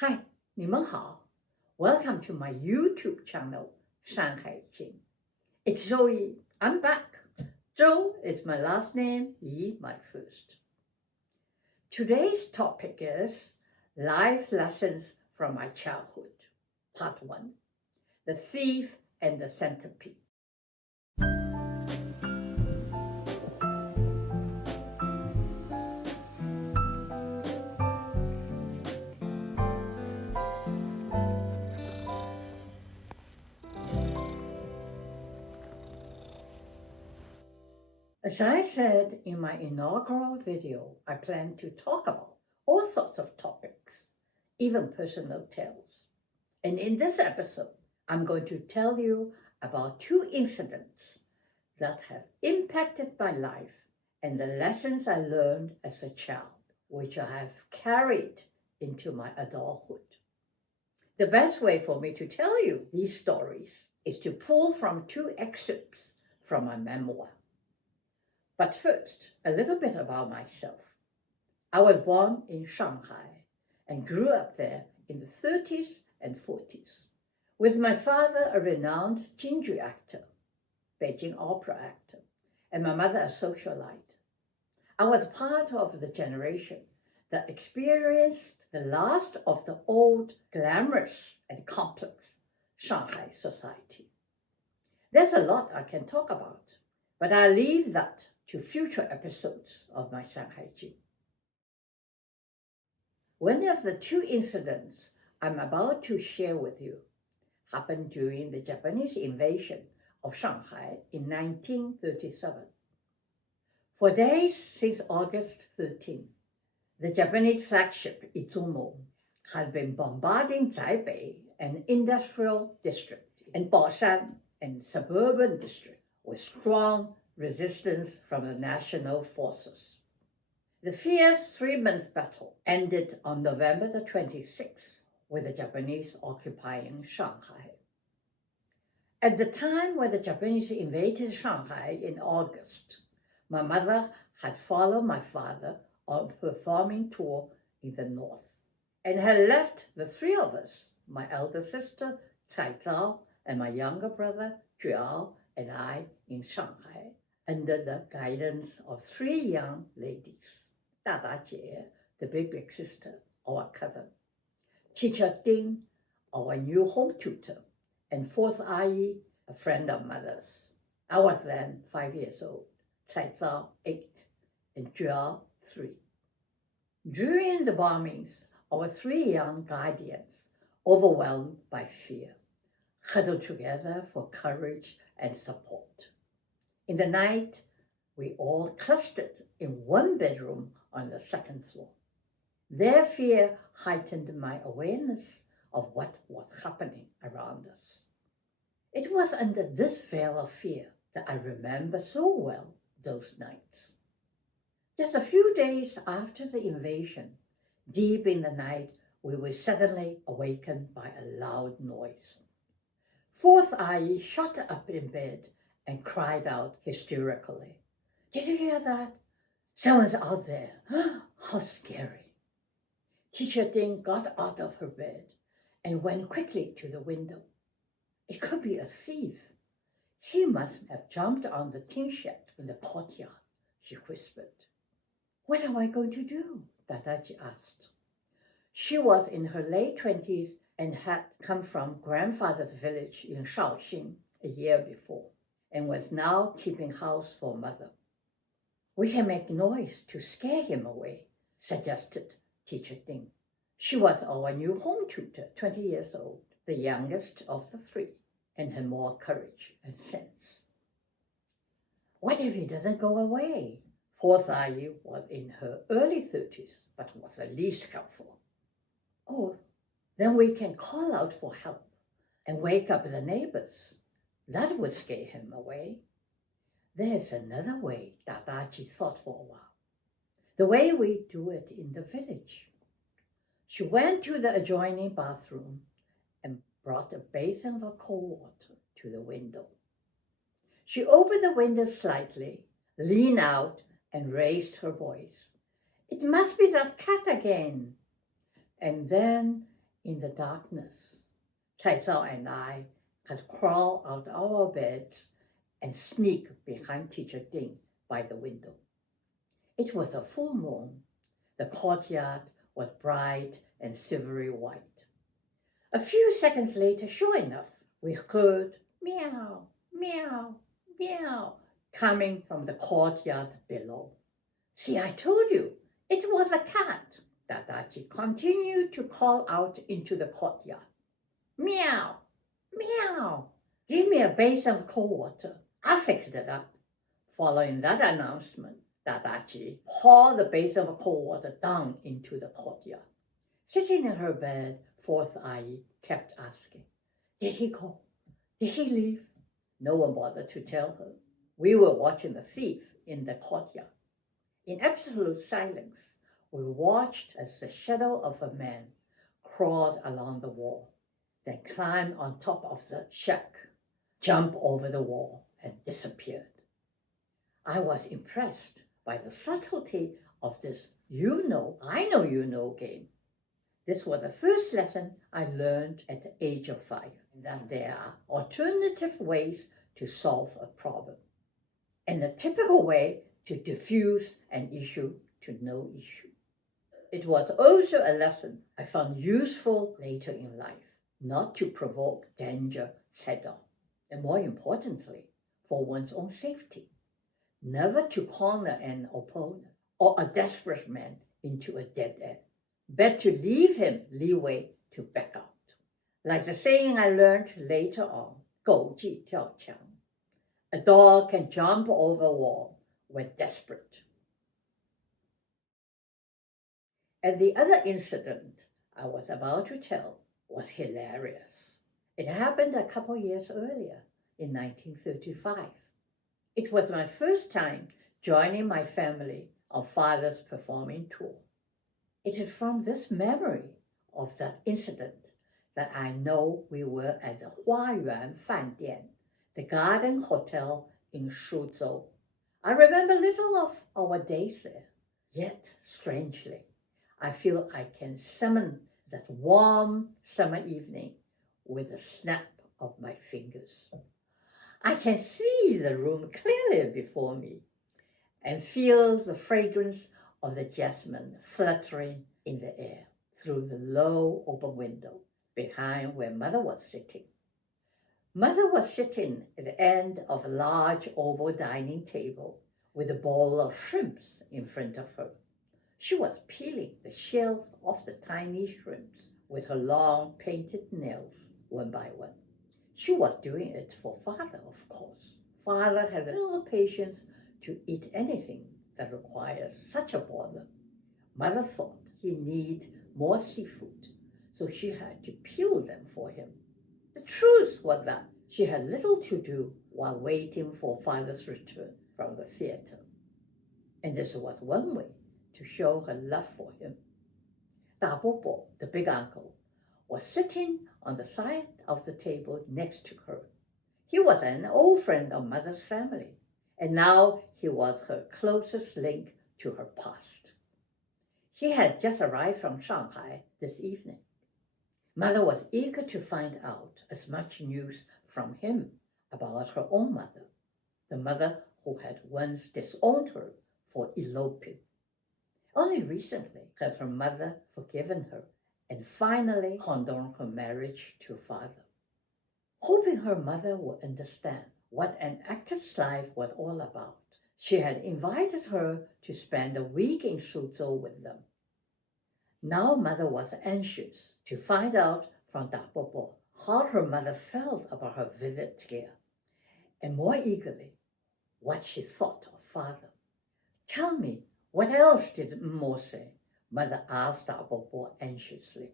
Hi, 你们好. Welcome to my YouTube channel, 山海经. It's Zoe. I'm back. Zhou is my last name, Yi my first. Today's topic is life lessons from my childhood. Part 1. The Thief and the Centipede. As I said in my inaugural video, I plan to talk about all sorts of topics, even personal tales. And in this episode, I'm going to tell you about 2 incidents that have impacted my life and the lessons I learned as a child, which I have carried into my adulthood. The best way for me to tell you these stories is to pull from 2 excerpts from my memoir. But first, a little bit about myself. I was born in Shanghai and grew up there in the 30s and 40s. With my father, a renowned Jingju actor, Beijing opera actor, and my mother, a socialite. I was part of the generation that experienced the last of the old, glamorous, and complex Shanghai society. There's a lot I can talk about, but I'll leave that to future episodes of my Shanghai Jing. One of the 2 incidents I'm about to share with you happened during the Japanese invasion of Shanghai in 1937. For days since August 13, the Japanese flagship Izumo had been bombarding Taipei, an industrial district, and Baoshan, and suburban district, with strong resistance from the national forces. The fierce 3-month battle ended on November the 26th, with the Japanese occupying Shanghai. At the time when the Japanese invaded Shanghai in August, my mother had followed my father on a performing tour in the north and had left the 3 of us, my elder sister Cai Zhao and my younger brother Juao and I, in Shanghai under the guidance of 3 young ladies: Dada Jie, the big sister, our cousin; Teacher Ding, our new home tutor; and 4th Ayi, a friend of mother's. I was then 5 years old, Cai Zhao 8, and Juao 3. During the bombings, our 3 young guardians, overwhelmed by fear, huddled together for courage and support. In the night, we all clustered in 1 bedroom on the 2nd floor. Their fear heightened my awareness of what was happening around us. It was under this veil of fear that I remember so well those nights. Just a few days after the invasion, deep in the night, we were suddenly awakened by a loud noise. 4th Ayi shot up in bed and cried out hysterically, "Did you hear that? Someone's out there. How scary." Teacher Ding got out of her bed and went quickly to the window. "It could be a thief. He must have jumped on the tin shed in the courtyard," she whispered. "What am I going to do?" Dadaji asked. She was in her late 20s and had come from grandfather's village in Shaoxing a year before, and was now keeping house for mother. "We can make noise to scare him away," suggested Teacher Ding. She was our new home tutor, 20 years old, the youngest of the 3, and had more courage and sense. "What if he doesn't go away?" 4th Ayi was in her early 30s, but was the least helpful. "Oh, then we can call out for help and wake up the neighbors. That would scare him away." "There's another way," Dadaji thought for a while. "The way we do it in the village." She went to the adjoining bathroom and brought a basin of cold water to the window. She opened the window slightly, leaned out, and raised her voice. "It must be that cat again." And then In the darkness, Cai Zhao and I had crawled out of our beds and sneak behind Teacher Ding by the window. It was a full moon. The courtyard was bright and silvery white. A few seconds later, sure enough, we heard meow, meow, meow coming from the courtyard below. See, I told you, it was a cat. Dadachi continued to call out into the courtyard. Meow, meow, give me a basin of cold water. I fixed it up. Following that announcement, Dadachi poured the basin of cold water down into the courtyard. Sitting in her bed, Fourth Ai kept asking, did he go? Did he leave? No one bothered to tell her. We were watching the thief in the courtyard. In absolute silence, we watched as the shadow of a man crawled along the wall, then climbed on top of the shack, jumped over the wall, and disappeared. I was impressed by the subtlety of this you know, I know you know game. This was the first lesson I learned at the age of 5, that there are alternative ways to solve a problem, and the typical way to diffuse an issue to no issue. It was also a lesson I found useful later in life, not to provoke danger head-on, and more importantly, for one's own safety, never to corner an opponent or a desperate man into a dead end, but to leave him leeway to back out. Like the saying I learned later on, 狗技跳墙. A dog can jump over a wall when desperate. And the other incident I was about to tell was hilarious. It happened a couple years earlier, in 1935. It was my first time joining my family on Father's performing tour. It is from this memory of that incident that I know we were at the Huayuan Fandian, the Garden Hotel in Suzhou. I remember little of our days there, yet strangely, I feel I can summon that warm summer evening with a snap of my fingers. I can see the room clearly before me and feel the fragrance of the jasmine fluttering in the air through the low open window behind where Mother was sitting. Mother was sitting at the end of a large oval dining table with a bowl of shrimps in front of her. She was peeling the shells off the tiny shrimps with her long painted nails, one by one. She was doing it for Father, of course. Father had little patience to eat anything that requires such a bother. Mother thought he needed more seafood, so she had to peel them for him. The truth was that she had little to do while waiting for Father's return from the theater. And this was one way to show her love for him. Da Bobo, the big uncle, was sitting on the side of the table next to her. He was an old friend of Mother's family, and now he was her closest link to her past. He had just arrived from Shanghai this evening. Mother was eager to find out as much news from him about her own mother, the mother who had once disowned her for eloping. Only recently had her mother forgiven her and finally condoned her marriage to Father. Hoping her mother would understand what an actor's life was all about, she had invited her to spend a week in Suzhou with them. Now Mother was anxious to find out from Da Bobo how her mother felt about her visit here, and more eagerly, what she thought of Father. Tell me, what else did Mo say? Mother asked Da Bobo anxiously.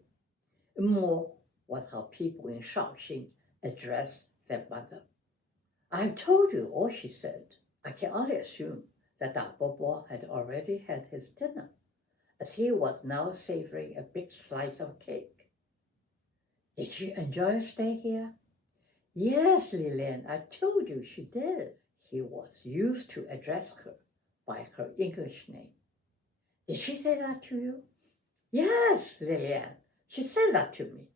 Mo was how people in Shaoxing addressed their mother. I've told you all she said. I can only assume that Da Bobo had already had his dinner, as he was now savoring a big slice of cake. Did she enjoy her stay here? Yes, Lilian, I told you she did. He was used to address her by her English name. Did she say that to you? Yes, Lilian. She said that to me.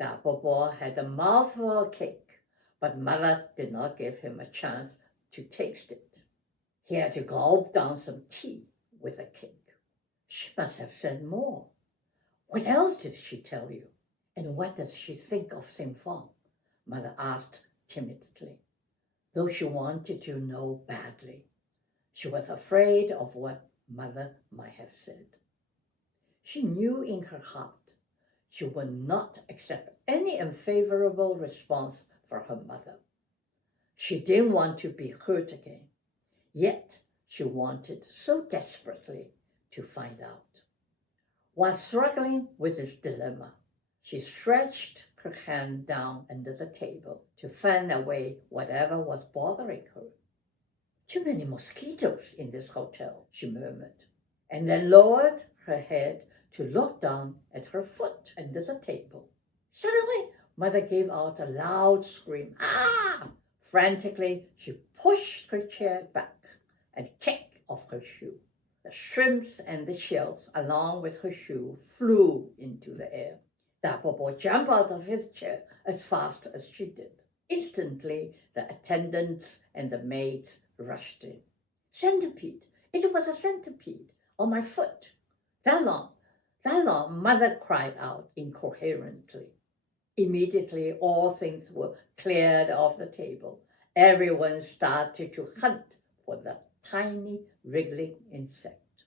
Da Bobo had a mouthful of cake, but mother did not give him a chance to taste it. He had to gulp down some tea with the cake. She must have said more. What else did she tell you? And what does she think of Xingfang? Mother asked timidly, though she wanted to know badly. She was afraid of what mother might have said. She knew in her heart she would not accept any unfavorable response from her mother. She didn't want to be hurt again, yet she wanted so desperately to find out. While struggling with this dilemma, she stretched her hand down under the table to fan away whatever was bothering her. Too many mosquitoes in this hotel, she murmured, and then lowered her head to look down at her foot under the table. Suddenly, mother gave out a loud scream. Ah! Frantically, she pushed her chair back and kicked off her shoe. The shrimps and the shells, along with her shoe, flew into the air. Da Bobo jumped out of his chair as fast as she did. Instantly, the attendants and the maids rushed in. Centipede! It was a centipede on my foot. That long, mother cried out incoherently. Immediately, all things were cleared off the table. Everyone started to hunt for the tiny, wriggling insect.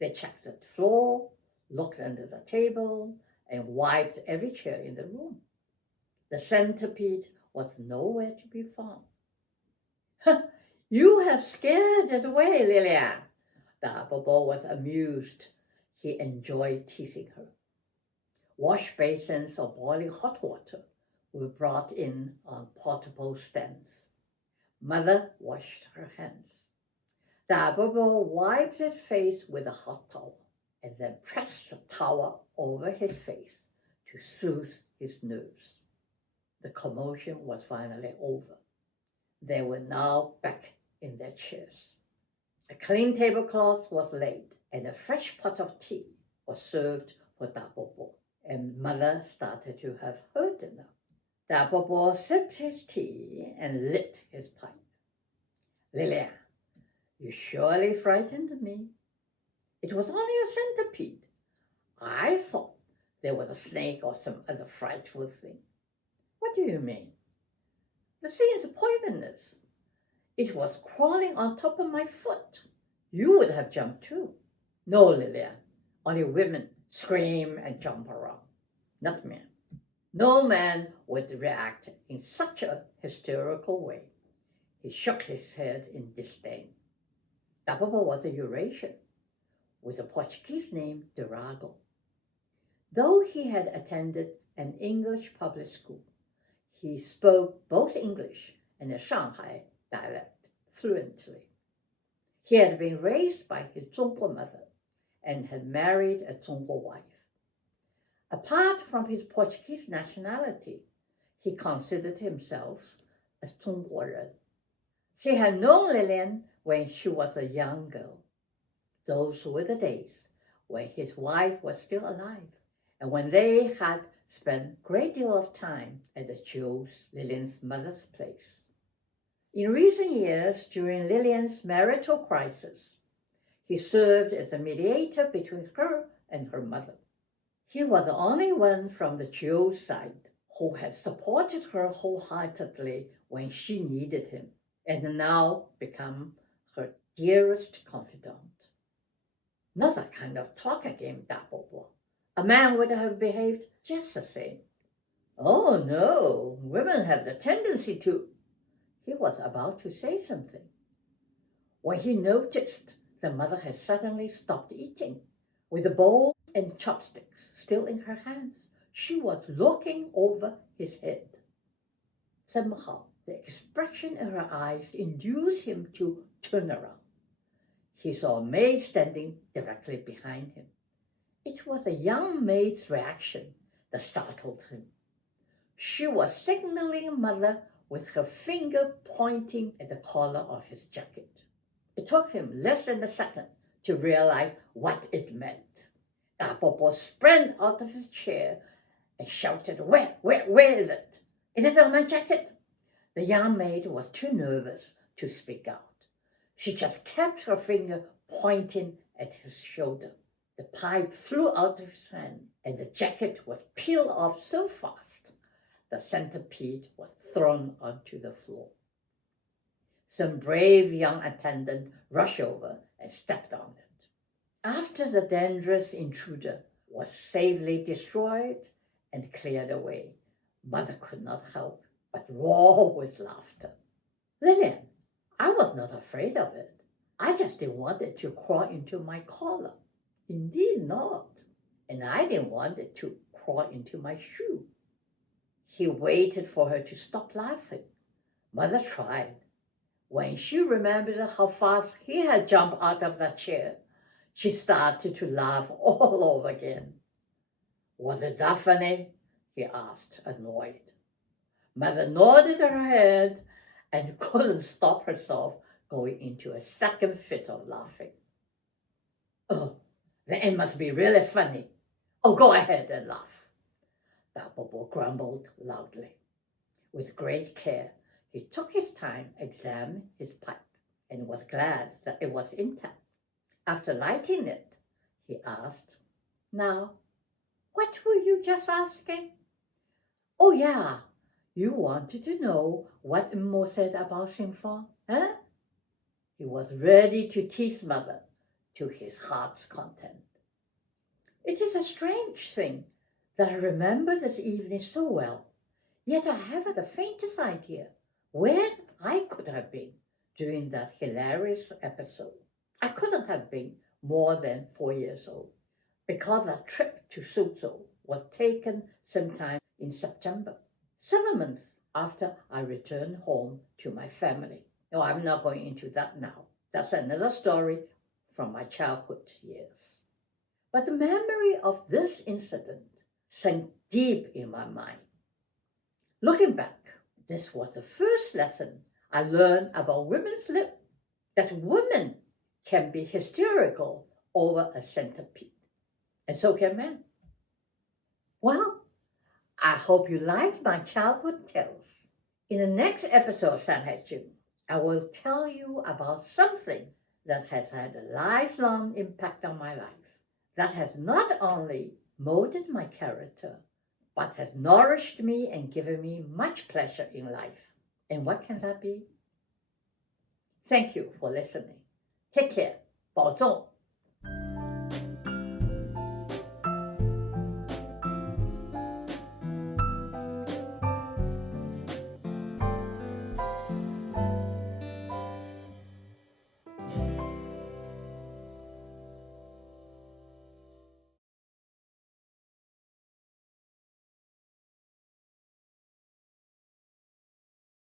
They checked the floor, looked under the table, and wiped every chair in the room. The centipede was nowhere to be found. You have scared it away, Lilian. Da Bobo was amused. He enjoyed teasing her. Wash basins of boiling hot water were brought in on portable stands. Mother washed her hands. Da Bobo wiped his face with a hot towel and then pressed the towel over his face to soothe his nerves. The commotion was finally over. They were now back in their chairs. A clean tablecloth was laid, and a fresh pot of tea was served for Da Bobo, and mother started to have her dinner. Da Bobo sipped his tea and lit his pipe. Lilian, you surely frightened me. It was only a centipede. I thought there was a snake or some other frightful thing. What do you mean? The thing is poisonous. It was crawling on top of my foot. You would have jumped too. No, Lilian, only women scream and jump around, not men. No man would react in such a hysterical way. He shook his head in disdain. Da Bobo was a Eurasian with a Portuguese name Durago. Though he had attended an English public school, he spoke both English and the Shanghai dialect fluently. He had been raised by his Zhongguo mother and had married a Zhongguo wife. Apart from his Portuguese nationality, he considered himself a Zhongguoren. He had known Lilian when she was a young girl. Those were the days when his wife was still alive, and when they had spent a great deal of time at the Joes, Lilian's mother's place. In recent years, during Lilian's marital crisis, he served as a mediator between her and her mother. He was the only one from the Joe side who had supported her wholeheartedly when she needed him, and now become her dearest confidant. Not that kind of talk again, Da Bobo. A man would have behaved just the same. Oh no, women have the tendency to... He was about to say something when he noticed the mother had suddenly stopped eating. With the bowl and chopsticks still in her hands, she was looking over his head. Somehow, the expression in her eyes induced him to turn around. He saw a maid standing directly behind him. It was a young maid's reaction that startled him. She was signaling mother with her finger pointing at the collar of his jacket. It took him less than a second to realize what it meant. Da Bobo sprang out of his chair and shouted, where is it? Is it on my jacket? The young maid was too nervous to speak out. She just kept her finger pointing at his shoulder. The pipe flew out of his hand, and the jacket was peeled off so fast, the centipede was thrown onto the floor. Some brave young attendant rushed over and stepped on it. After the dangerous intruder was safely destroyed and cleared away, Mother could not help but roar with laughter. Lillian, I was not afraid of it. I just didn't want it to crawl into my collar. Indeed not. And I didn't want it to crawl into my shoe. He waited for her to stop laughing. Mother tried. When she remembered how fast he had jumped out of the chair, she started to laugh all over again. Was it that funny? He asked, annoyed. Mother nodded her head and couldn't stop herself going into a second fit of laughing. Oh, then it must be really funny. Oh, go ahead and laugh. Bobo grumbled loudly. With great care, he took his time, examined his pipe, and was glad that it was intact. After lighting it, he asked, Now, what were you just asking? Oh, yeah, you wanted to know what Mo said about Xingfang, eh? He was ready to tease Mother to his heart's content. It is a strange thing that I remember this evening so well, yet I haven't the faintest idea where I could have been during that hilarious episode. I couldn't have been more than 4 years old, because our trip to Suzhou was taken sometime in September, 7 months after I returned home to my family. Oh, I'm not going into that now. That's another story from my childhood years. But the memory of this incident sank deep in my mind. Looking back, this was the first lesson I learned about women's lip, that women can be hysterical over a centipede, and so can men. Well, I hope you liked my childhood tales. In the next episode of Sanhaijun, I will tell you about something that has had a lifelong impact on my life, that has not only molded my character, but has nourished me and given me much pleasure in life. And what can that be? Thank you for listening. Take care. 保重.